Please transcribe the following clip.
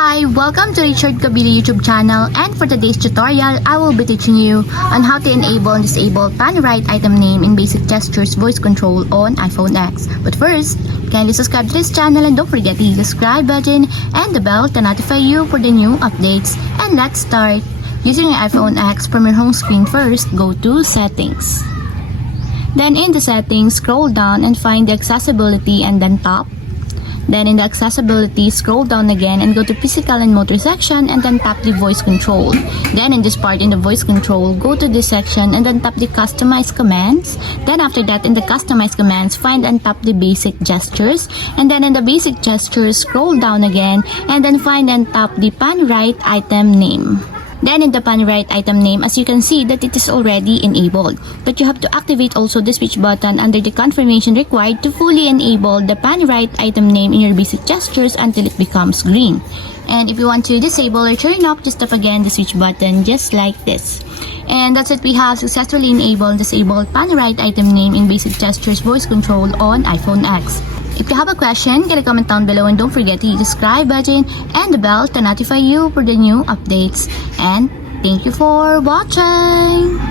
Hi, welcome to Richard Kabili YouTube channel, and for today's tutorial, I will be teaching you on how to enable and disable pan right item name in basic gestures voice control on iPhone X. But first, kindly subscribe to this channel and don't forget to hit the subscribe button and the bell to notify you for the new updates. And let's start. Using your iPhone X, from your home screen first, go to Settings. Then in the settings, scroll down and find the accessibility and then tap. Then in the accessibility, scroll down again and go to physical and motor section and then tap the voice control. Then in this part in the voice control, go to this section and then tap the customize commands. Then after that in the customize commands, find and tap the basic gestures. And then in the basic gestures, scroll down again and then find and tap the pan right item name. Then in the pan right item name, as you can see that it is already enabled. But you have to activate also the switch button under the confirmation required to fully enable the pan right item name in your basic gestures until it becomes green. And if you want to disable or turn off, just tap again the switch button just like this. And that's it, we have successfully enabled and disabled pan right item name in basic gestures voice control on iPhone X. If you have a question, get a comment down below and don't forget to hit the subscribe button and the bell to notify you for the new updates. And thank you for watching!